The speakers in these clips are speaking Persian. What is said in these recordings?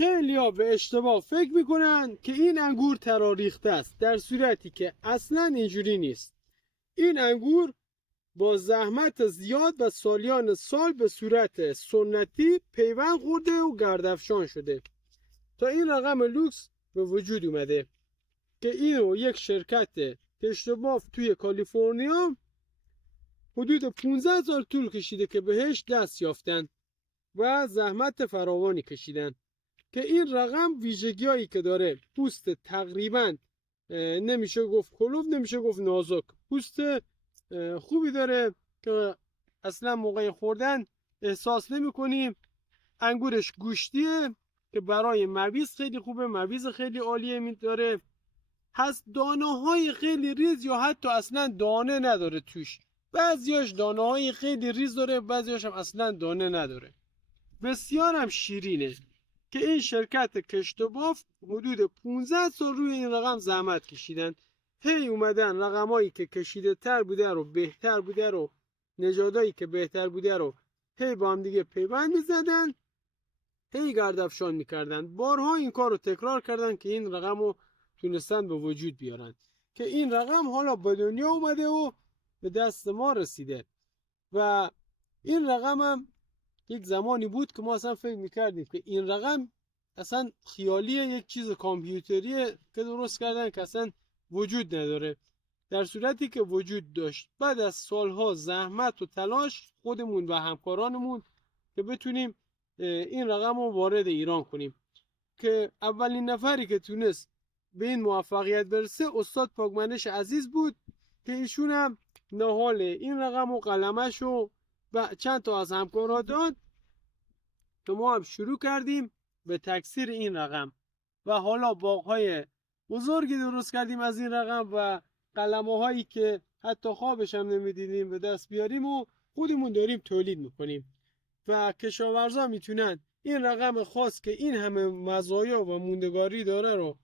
خیلی‌ها به اشتباه فکر میکنن که این انگور تراریخته است، در صورتی که اصلا اینجوری نیست. این انگور با زحمت زیاد و سالیان سال به صورت سنتی پیوند خورده و گردافشان شده تا این رقم لوکس به وجود اومده که اینو یک شرکت کشت و بافت توی کالیفرنیا حدود 15 سال طول کشیده که بهش دست یافتن و زحمت فراوانی کشیدن که این رقم ویژگیایی که داره، پوست تقریبا نمیشه گفت کلوف، نمیشه گفت نازک، پوست خوبی داره که اصلا موقع خوردن احساس نمی کنیم. انگورش گوشتیه که برای مویز خیلی خوبه، مویز خیلی عالیه میداره. هست دانه های خیلی ریز یا حتی اصلا دانه نداره توش، بعضیاش دانه های خیلی ریز داره، بعضیاش هم اصلا دانه نداره. بسیار هم شیرینه که این شرکت کشت و بافت حدود 15 سال روی این رقم زحمت کشیدن. هی اومدن رقمایی که کشیده تر بوده رو، بهتر بوده رو، نژادایی که بهتر بوده رو هی با هم دیگه پیوند میزدن، هی گردافشان میکردن. بارها این کار رو تکرار کردن که این رقم رو تونستن به وجود بیارن که این رقم حالا به دنیا اومده و به دست ما رسیده. و این رقم هم یک زمانی بود که ما اصلا فکر میکردیم که این رقم اصلا خیالیه، یک چیز کامپیوتریه که درست کردن که اصلا وجود نداره، در صورتی که وجود داشت. بعد از سالها زحمت و تلاش خودمون و همکارانمون که بتونیم این رقم رو وارد ایران کنیم، که اولین نفری که تونست به این موفقیت برسه استاد پاکمنش عزیز بود که ایشون هم نهال این رقم و قلمش و چند تا از همکارا داد که ما هم شروع کردیم به تکثیر این رقم و حالا باغ‌های بزرگی درست کردیم از این رقم و قلمه هایی که حتی خوابش هم نمیدیدیم به دست بیاریم و خودمون داریم تولید میکنیم و کشاورزا میتونن این رقم خاص که این همه مزایا و موندگاری داره رو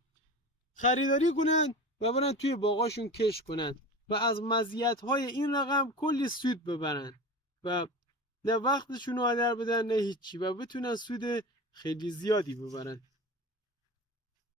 خریداری کنن و برن توی باغاشون کشت کنن و از مزیت‌های این رقم کلی سود ببرن و نه وقتشون رو هدر بدن نه هیچی و بتونن سود خیلی زیادی ببرن.